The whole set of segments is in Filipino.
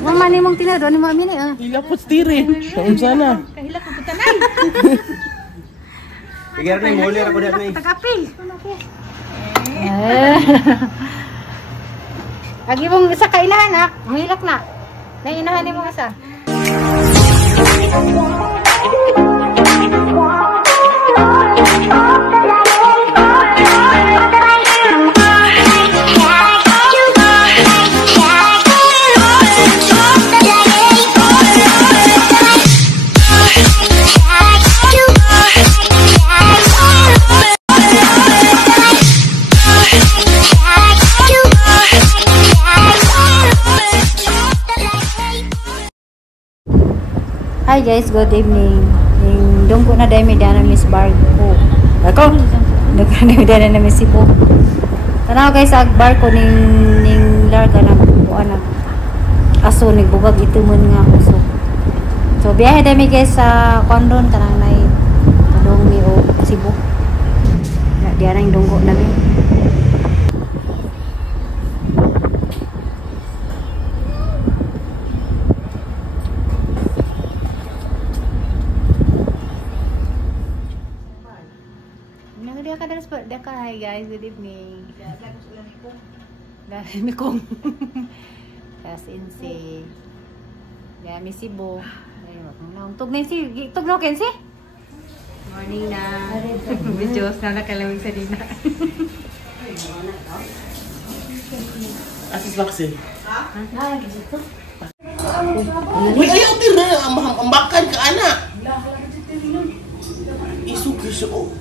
Mama ni mong tinado ni mami ni ah. Hilapot tiri. Saan sana? Kahilak ko tanay. Igar ni muli ako diyan ni. Tagapil. Agi mong isa ka inahan ha. Mahilak na. Nainahan ni mong isa. Hi guys, good evening. Yung dungko na dahil may dana Miss Barko. Ako? Dungko na may dana na Miss Sipo. Tanaw guys, ag barko ning larga na buwan na aso, nagbugag ito mo nga aso. So, biyahe dahil guys sa kondon, kanang na kadong ni o Cebu. Diyan na yung dungko namin. Hi guys, good evening. Dahil Mikong. That's Insi. Dahil may Cebu. Tug na Insi. Tug na Kensi? Morning na. Videos na nakalamig sa dina. Asis vaksin. Uy, ayaw tira. Ambakan ka anak. Isu kriso.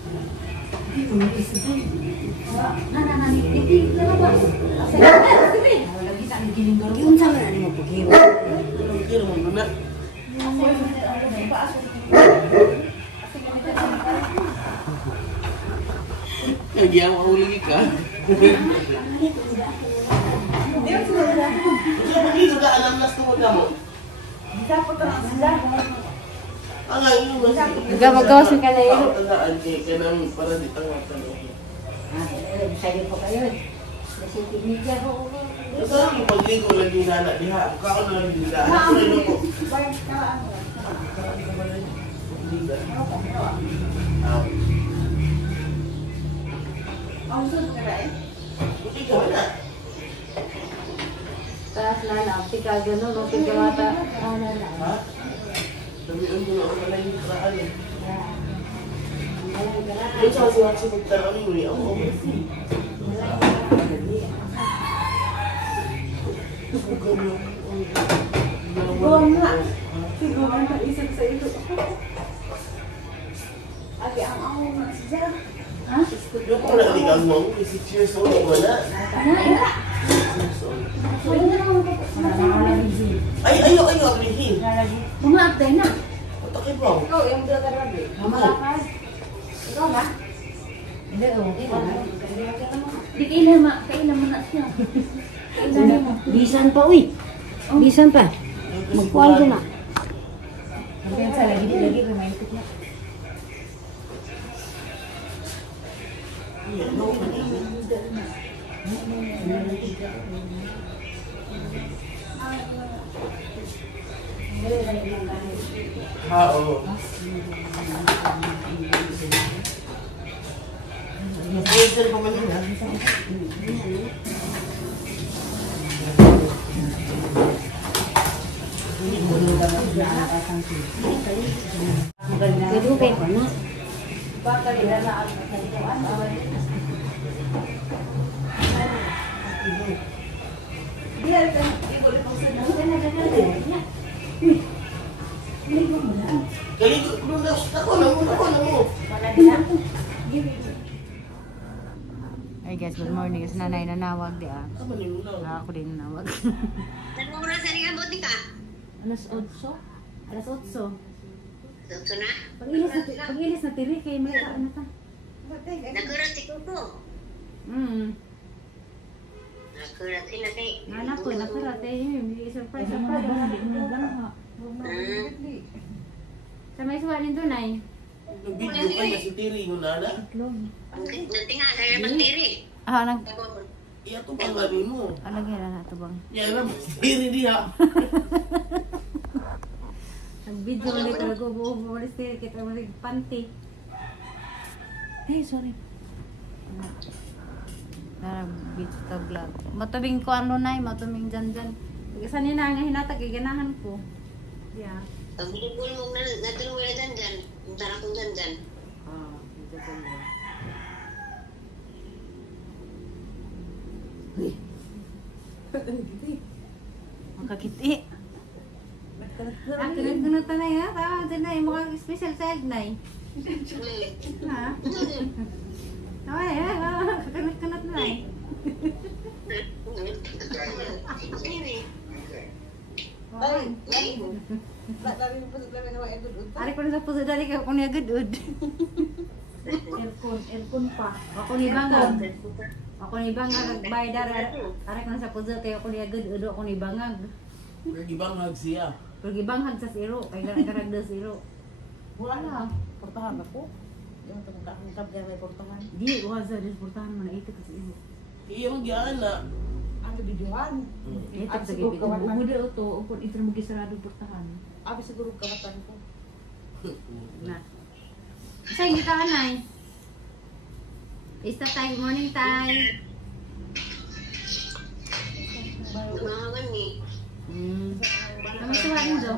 Lagi awal lagi kah? Begitu dah 16 tahun kamu. Bisa potong sebelah. Magawas ng kalayo. Para di tengah-tengah. Bisa din po kayo. Kasi media ho. Saan mo pagligo lagi na anak diha? Kaon na lang diha. Ako rin ako. Buti ka na. Taas na lang. Tika gano'n. No? Tika mata. Ha? Damihan mo na ako na yung kraan eh. Yung sa siwak sa pagtarang mo eh. Ako, Siguro nga. Siguro nga isip sa ilo. Agi ang ako nga siya. Ha? Yung kung naligang mo, 6 years old ako na. Ay, ayaw, ablihin. Mga agday na. Patakay mo. Ikaw, yung brother Rabi. Mamalakad. Ikaw na? Hindi, okay. Di kailan mo na siya. Kailan mo. Bisan pa, uy. Bisan pa. Magkuhan ko na. Hanggang sa lagi remind ko na. Ha, oo. Mag-filter pa man yun, ha? Kadugay ko na. Baka nila na ang nagkuhan. Dia kan ibu di pasar dan ada ya. Ini gimana? Kali itu belum ako na mo. Mana dia? Ay guys, good morning. Kasi nanay nanawag di ah. Tama ni mo na. Ako din nanawag. Nagmong oras na rin ang bote ka? Alas 8? Alas 8. Dokso na? Pag-ilis na tiri kay may ano ta. Nakurati ko po. Nakurati na kay. Anak ko nakarate yung surprise sa mga bang. Sa may suwa din tunay. Nag-video ka na si Tiri mo na. Nanti nga, kaya magtiri. Ah, Iya tuh bang labi mo. Ano gina na ito bang? Yan lang, diri diha. Nag-video ulit talaga. Bumalis din. Kita ulit panty. Hey, sorry. Nag-beach to vlog. Matubing ko ano na matubing dyan. Kasi niya na ang hinatag. Iganahan ko. Yeah. Pag binibul mo na natulong wala dyan. Punta na kung dyan. Ah, dito ko yun. Makakiti. Ganun na ya. Tama din na. Mukhang special child na eh. Ha? Tama ya. Kanat-kanat na eh. Ari ko na sa puso dari kaya ako niya gadud. Aircon pa. Ako ni bangag. Ako ni bangag nagbayad ari ko na sa puso kaya ako niya gadud ako ni bangag. Nagibangag siya. Pergi banghag sa zero kay garag da zero. Wala. Portahan ako. Yung tangkap niya may portahan. Di wala sa portahan man ito kasi imo. Iya magyaan na. Ano videohan? Ito At sa siguro gibi. kawatan. Umuda ito upon ito mo gisarado portahan. Abi siguro kawatan ko. Na. Sa hindi ka anay. Ista tayo morning time. Nangangawan ni. Kami suwanin do.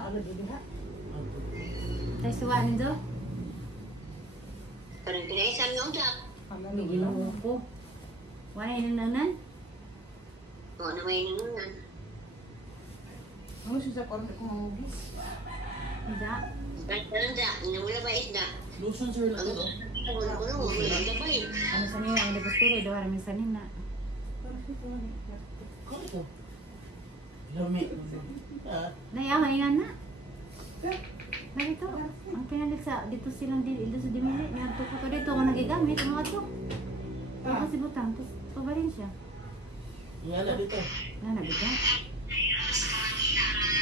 Tayo suwanin do. Parang pinaisan nga utak. May ginuho ko. Wala yung nanan. Oo na may nanunan. Ano siya sa konti kong mamugis? Hindi. Parang da, namula ba isda? Lotion sir na Ang to. kuno, wala ka ba eh. Ano sa niya ang debustero do harami sa nina. Ano? Lami. Ah, Nayahay nga na. Dito, ang pinalit sa dito silang dito sa dimili. Niyadto ko dito ako nagigamit mga to. Kasi butang to. Pabarin siya. nga na dito. Na bigla.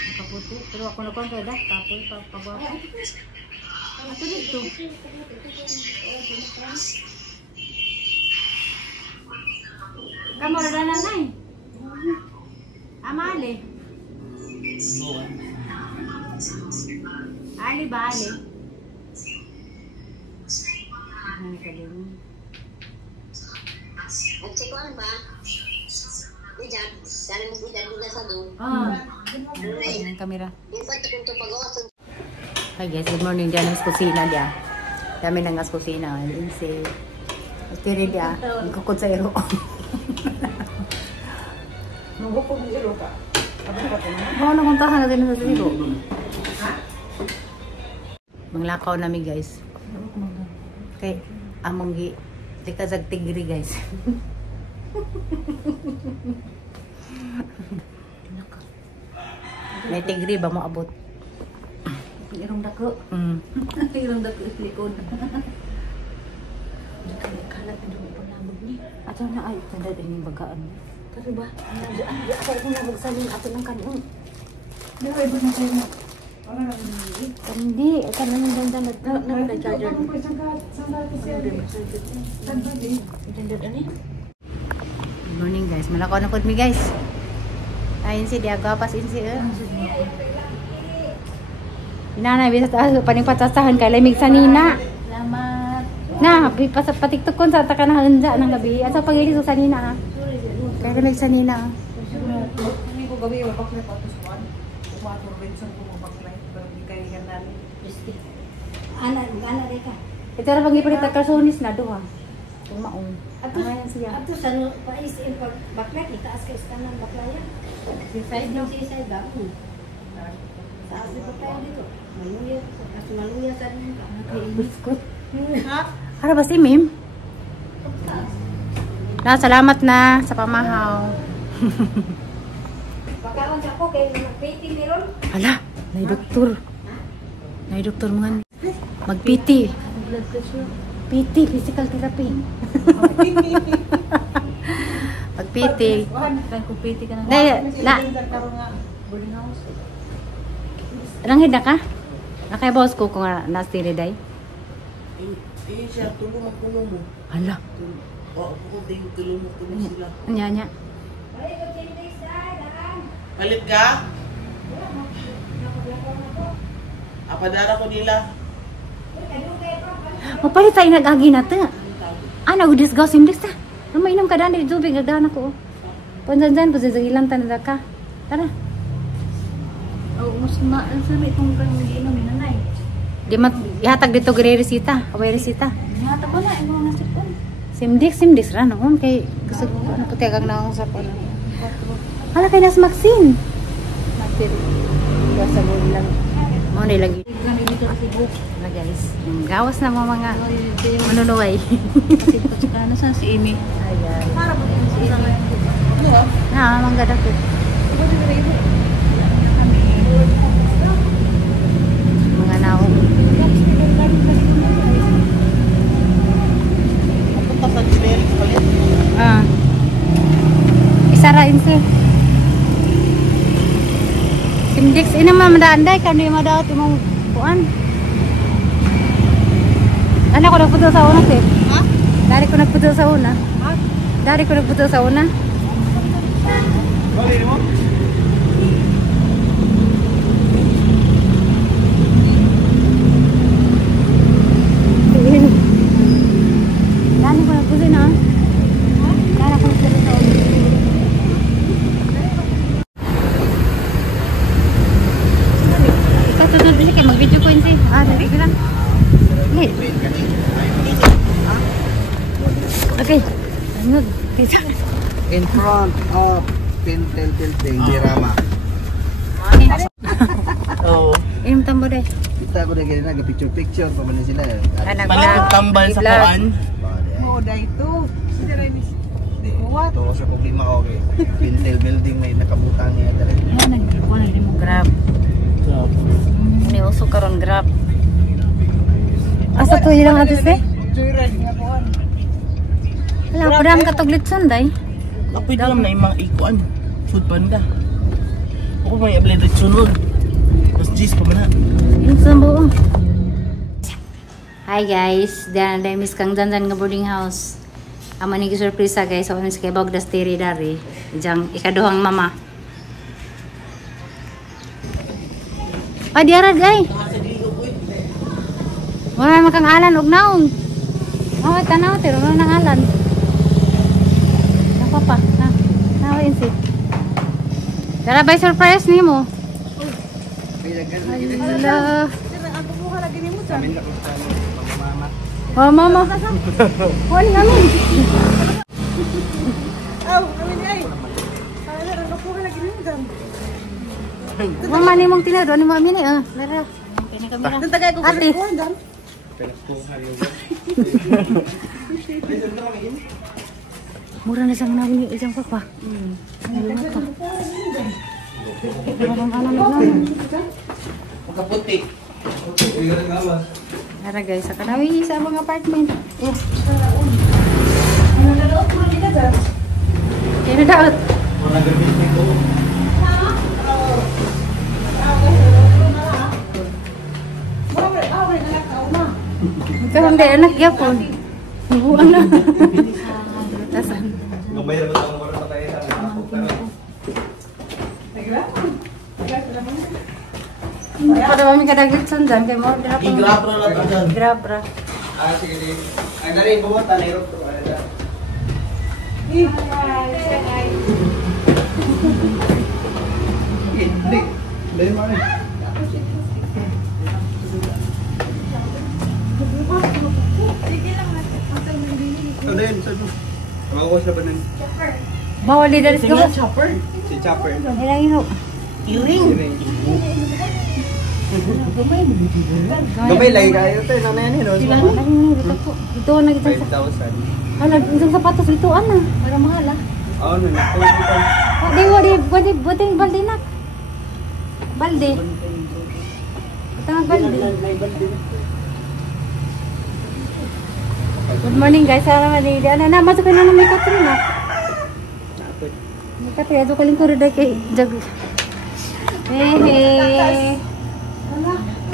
Nakaputi. Pero ako na kung kaya kapoy pagpagwapo. Ato dito. Kamu ada nanay. Amali. Ali ba ali? Ano ka din? At sikuan ba? Dijak, sana mo kita dula sa doon. Ang kamera. Di ba ito kung ito pag-awasan? Hi guys, good morning. Diyan ang kusina dia. Dami nang as kusina. Din si Tiri dia. Ikukod sa iro. Nagupog ng ilo ka. Ano ka ito naman? Oo, nakuntahan natin sa iro. Manglakaw nami guys. Kay among gi tikazag tigri guys. May tigri ba mo abot? Irong dako. Irong dako likod. Kalat na doon panabog ni. Ato na ay tanda din yung bagaan. Pero ba? Ano ako kung nabagsalin ato ng kanon. Di ba iba na kayo? Hindi, ito na yung ganda na charger. Good morning guys, malakaw na po mi guys. Ayun si Diagapas in si Inanay, bisa taas panipatasahan kay lamig sa nina. Salamat. Na, patiktukon sa taka na handa ng gabi. At sa pag-ilis sa nina. Kay lamig sa nina. Hindi ko gabi yung bakla pa ito sa Umato Robinson ko bakla. Pero hindi kayo gandan. Ana reka. Ito na pag ipalit kalsonis na doha. Tumaong. Ato Ayan siya. ato sa pais import bakla itaas kay kanan bakla yan. Si side no si side ba? Sa asa ko tayo dito. Maluya at maluya sa rin ka. Biskut. Para ba si Mim? Na, salamat na sa pamahaw. Bakaon sa ko kay nagpiti meron. Hala, nay doktor. Nay doktor mga magpiti. Blood pressure. PT, physical therapy. Magpiti. Nagkupiti ka na. Nay, la, Boarding house. nanghid na ka? Nakay boss ko kung nastiri day. Eh siya, tulong mo. Hala, Oo, ako din tulong mo sila. anya anya. Palit ka? Apadara ko nila. Mapalit tayo nag-agi na ito. Ana, udis gaw simlis ta. Mainom ka daan di tubig, nagdaan ako. Panjan-jan, pasasagilan tanada ka. Tara. Oh, mas sabi itong kang mag-inom nanay. Di mat, ihatag dito gari resita. Away resita. Nata ko na, yung mga nasipon. Simdik ra noon kay gusto ko ano ko tiyagang na akong sa pala. Hala kay nas Maxine. Maxine. Sa bulan lang. Mo ni lagi. Kami dito sa Cebu. Na guys. Gawas na mga manunuway. Kasi po tsaka na sa si Amy. Ayan. Para po din si Amy. Na mangga dako. Mga naong. Punta sa generic palit. Ah. Isarain sir. Simdix ina mamanday kami madaot imong kuan. Ano ko nagputo sa una sir? Ha? Dari ko nagputo sa una. Ha? Dari ko nagputo sa una. Bali mo? Dari ko nagputo na. Dari ko nagputo sa una. Ikaw dili kay mag-video ko insi. Dari ko lang. Hey. Okay. Ano? Pizza. In front of Pintel Building, Dirama. Oo. Im tambo deh. Kita ko na ganyan nag-picture-picture pa man sila. Anak Tambal sa kuan. Oo, dahito. Ito sa problema ko kay Pintel Building may nakabutang niya dali. Grab. Ini usok karon Grab. Asa to ilang address eh? Wala, padam katuglit sunday. Pwede lang na imang ikuan. Food panda. Ako may ableted sunod. Mas G's pa man na. Yung sambo. Hi guys, dan miss kang dandan nga boarding house. Amo ni surprise guys, so miss kay Bogdas Tiri dari. Jang ikaduhang mama. Ah, diara gay. Wala makang alan og naong. Oh, tanaw tiro nang alan. Ang papa, na. Nawa insit. Dara by surprise nimo. Hello. Oh, mama. Hon kami. Mama ni mong tinado ni mami ni ah. Lara. Kini kami na. Ate. Mura na sang namin yung isang papa. Magkaputik. Tara guys, saka namin sa mga apartment. Yes. Kaya na daot. Ikaw hindi anak yapon. Buang na. Tasan. Pada mami kadagit sandan kay mo dira ko. I-grab na lang ito dyan. Grab ra. Ah, sige din. Ay, nari, bumunta na irot ko. Hindi. Dali mo rin. So, din, saan mo? Makakuha siya ba nun? Bawal di dari ko. Chopper. Si Chopper. Ilang ino. Iring. Gamay lagi kayo ito. Ano yan yun? Ito na kita sa. 5,000. Ano, isang sapatos ito ana. Para mahal ah. Oo, nagpapalitan. Buti balde na. Balde. Tanga balde. Good morning guys. Salamat ni Diana. Na masuk na may Katrina. May Katrina to kaling kuro dai kay jag. Hey.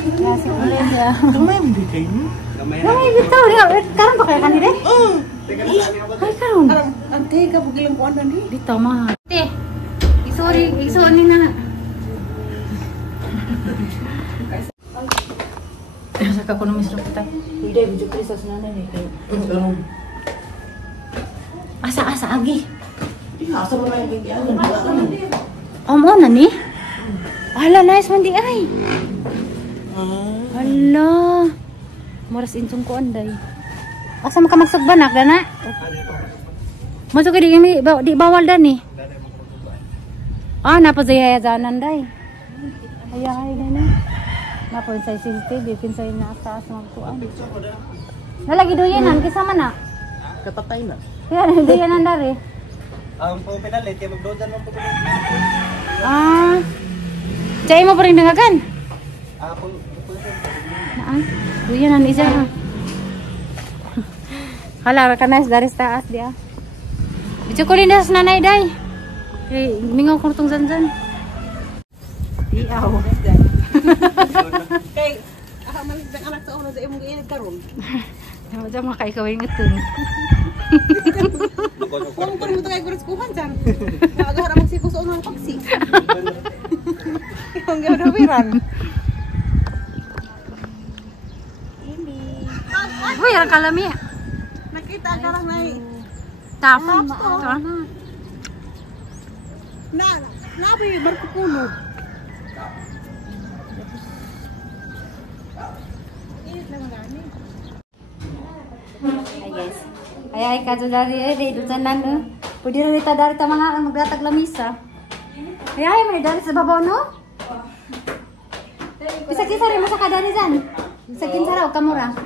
Kasi ulit ya. Gamay mo di kayo. Gamay na. Ay, bitaw niya. Karon pa kay kanire? Teka na saan nga ba? Ay, karon. Ang tega, bugilang ko ano ni. Bitaw mahal. Ate. Sorry, Igsuon ni na. Saka ko naman sila kita. Hindi, video ko sa nanay ni. Asa agi. Asa ba na yung Mo na ni? Hala, nice man di ay. Hala. Moras insong ko anday. Asa maka magsugbanak dana? Masuk ke di bawal dan nih. Napa saya jalan day? Ayah dana. Napa saya CCTV saya na atas magkuan. Na lagi doyenan kisa mana? Katatay na. Ya, doyenan dari. Ang po pinalit kay magdodan mo po. Cai mo pa rin dengakan? Po. Naan. Doyenan isa. Hala, kanas dari taas dia. Icukulin dah nanay day. Kay mingaw ko tong zanzan. Iyaw. Kay man ang anak sa una sa imong giinit karon. Tama jam maka ikaw yung itong. Kung mo to kay guras kuhan jan. Nagahara mag sipo sa unang paksi. Yung gawin. Uy, ang kalami. Nakita ka lang na Tapos. Nabi markukulo. Ay guys. Ay kadto dari dutanan pwede rin ita dari ta mga maglatag lamisa. Ay may dari sa babaw no? Bisa kinsa rin mo sa kadani dyan? Bisa kinsa raw kamura?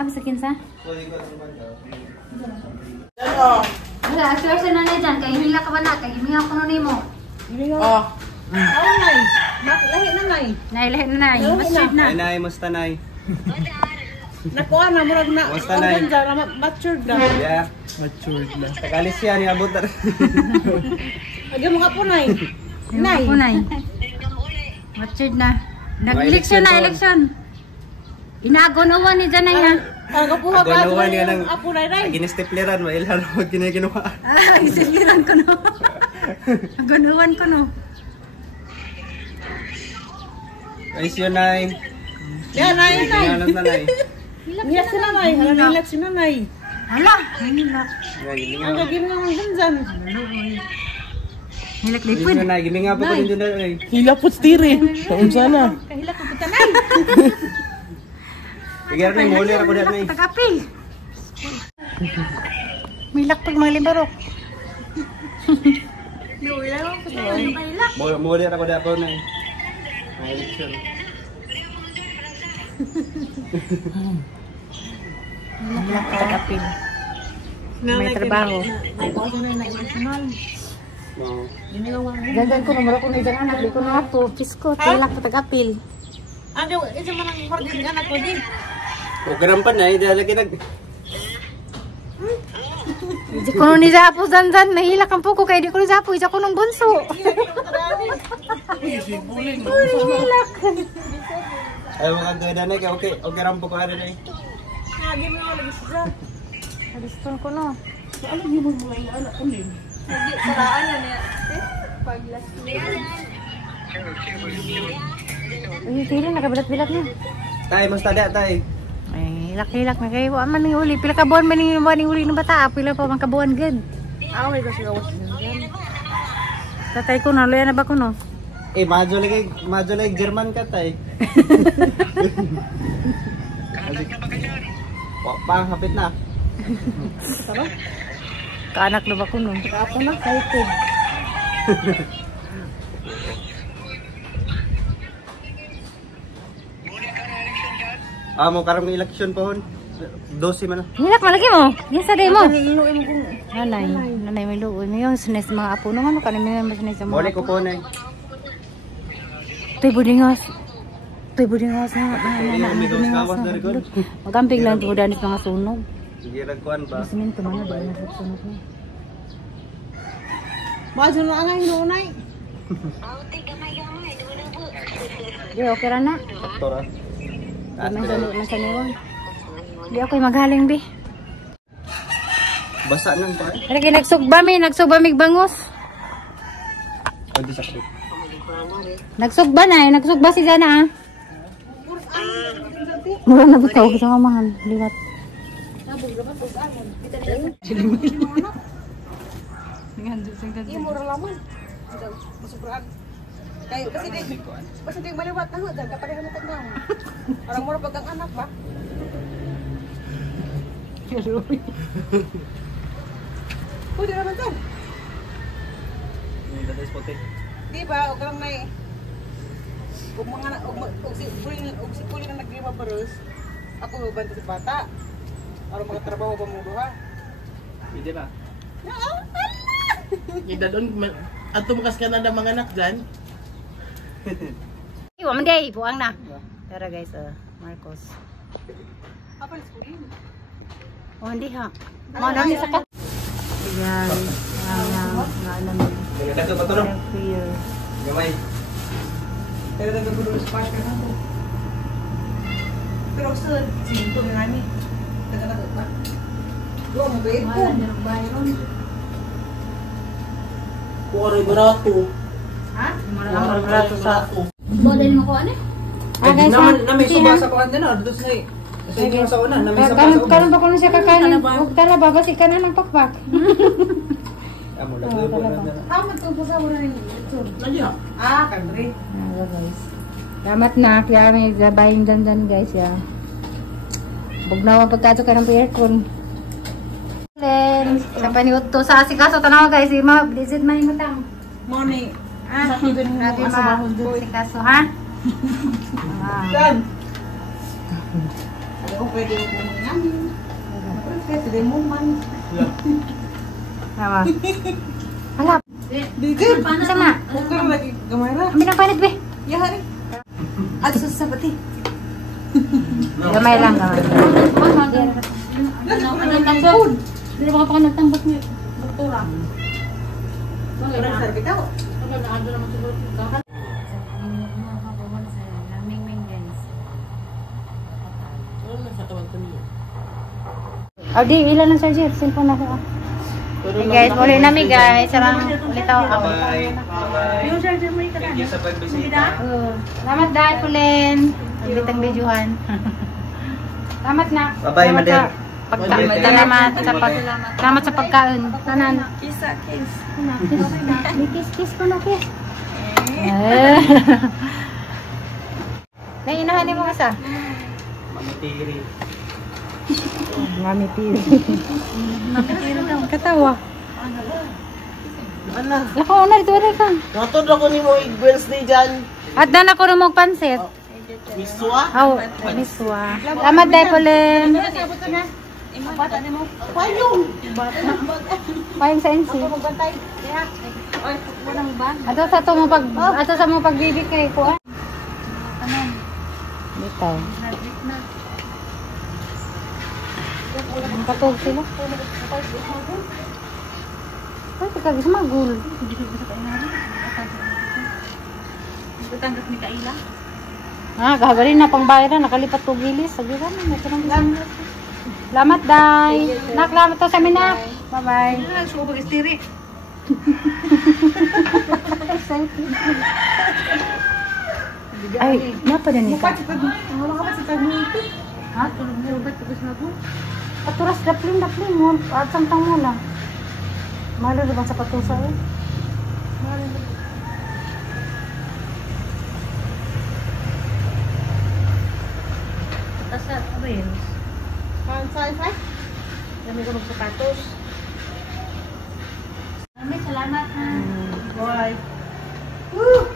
Bisa kinsa? Wala, actually sa nanay dyan, kaya hila ka ba na? Kaya himinga ko nun mo. Nay. Lahi na nay. Lahi na nay. Masjid na. Nay, musta nay? Nakuha na murag na. Musta nay? Matured na. Yeah, matured na. Tagalis yan, iabot na. Agay mo ka po nay. Nay. Masjid na. Nag-election na, election. Inagonawan ni dyan na yan. Ang kapuha ka Agonawan nga ng apo nay nay. ginistipleran mo, ilan mo ginagawa. Isiliran ko no. Agonawan ko no. Ayos yun, nay. Yan nay nay. Tingnan na, nay. Nilak sila nay. Nilak sila nay. Hala, nilak. Ang gagawin nga hanggang dyan. Nilak Ayos lipid. yun, nay. Giminga po ko din dyan, nay. Hila po stiri. Taon sana. Kahila ko kita nay. Bigyan na, mulir ako dyan, nay. Tagapil. Milak pag mga limbarok. Mulir ako dyan po, nay. May election. Milak tagapil. May trabaho. Oo. Gandan ko nomor ko na dyan anak. Di ko na ako. Pisko. Tilak tagapil. Ano, isa man ang hordin anak ko din. Program pa na, hindi lagi nag... Di ko ni Zapo zanzan. Nahilak ang puko. Kaya di ko ni Zapo. Isa ko nung bunso. Nahilak. Ay, mga ganda na, okay rampo ko rin, nay. Lagi mo lagi siya. Aliston ko no. Ano yung mga anak ko din? Saraan na niya. Paglas niya. Uy, kailan nakabilat-bilat niya. Tay, mas tada, tay. Ay, hilak-hilak na kayo. Aman ning uli. Pila ka buwan man ning uli ng bata. Pila pa man ka buwan gud. Away ko siya was niyan. Tatay ko na, luya na ba ko no? Madyo lagi German ka, tay. Pa, hapit na. Kaanak na ba ko no? Kapo na kahit Mo karong election po hon. 12 man na. Hilak malagi mo. Yan sa day mo. Nanay may luoy. May yung sinis mga apo naman. Kanin may yung sinis mga Muli ko apo. po, nay. Tuy budingas. Tuy budingas na. Umigawas na rin ko. Magamping lang ito danis mga sunog. Sige, ragkuhan ba? Siminto man na dahil nasunog na. Maso na angay nunay. Di, okay ra na. Aktor, ah. Masaniwan. Di ako'y maghaling, bi. Basa nang pa, eh. Lagi nagsugbami bangos. Pwede sa clip. Nagsugba na eh. Nagsugba si Jana ah. Mura na bitaw ko sa kamahan. Liwat. Iya murah laman. Masubraan. Kayak basta di maliwat na ho, daga pareho na tagnaw. Orang mura pagkang anak ba? Pwede naman dyan. Di ba, o karang na ug mga ug si Puli na naglima baros, ako banta si bata. Aron makatrabaho ba mo duha? Pwede ba? Ida doon, ato makas ka na ng mga anak dyan. Iwa man day. Buang na. Tara guys. Marcos. Apa ni Puli? Oh, hindi ha. Mga nami sa kat. Ayan. Ayan. Nagkakaso pa tulong. Clear. Gamay. Pero nagkagulo sa parka na to. Pero sa sinto na namin. Nagkakagot pa. Doon mo ba ito? Kuha barato. Ha? Ang barato sa... Model mo ko ano? Ah, guys, Na may subasa ko andun na. Doon na sa inyo sa una. Na may subasa ko. Karon ba ko na siya kakanin? Huwag tala ba? Basi ka na ng pakpak. Amo lagbo na. Tama to po sa una ni ito. Nandiyan. Kandre. Guys. Salamat na. Kaya may gabayin dyan guys. Ya. Bugnaw ang pagkato ka ng aircon. Then, sa paniut to sa asikaso. Tanaw guys. Visit man yung matang. Money. Sa tudin mo Natin sa bahon ma doon. asikaso ha? Dan. Ada ko pwede mo ngamin. Pwede mo man. Tama. Halap. Dito. Sama. Bukar lagi gamay na. Ambil ang panit be. Ya hari. Ada susah pati. Gamay lang. Gamay. Hindi ba kapag nagtambot niyo? Doktora. Orang sar kita. Ano naman siguro ka? Di ilan ang charger? Cellphone ako. Hey guys, muli nami guys. Sarang ulit ako. Yung charger mo ika Thank you sa pagbisita. Salamat dahil Pulen. Ulit ang videohan. Salamat na. Bye-bye, Madel. Salamat sa pagkain. Tanan. Kisa kiss. Kiss ko na kiss. Nainahan mo isa. Mamitiri. Mami tiri. Katawa. Ala. Lako na dito rin ka. Natod ako ni mo Wednesday dyan. At dan ako na magpansit. Miswa. Aw, miswa. Salamat dahil Pulen. Payong sa NC. Ato sa mo pagbibig kay ko. Bitaw. Ang katog sila. Ay, pagkagis magul. Tanggap ni Kaila. Gagaling na pang bayaran. Nakalipat ko gilis. Sabihan na. Salamat, Day. Salamat to sa minak. Bye-bye. Suko pag-istiri. Ay, napa na nika? Ha? Paturas dapling mo. At samtang mo lang. Mahalo na bang sa patusa eh? Tasa, apa yun? Pan-sai-sai? Dami ko magsapatos. Salamat ha. Bye. Woo!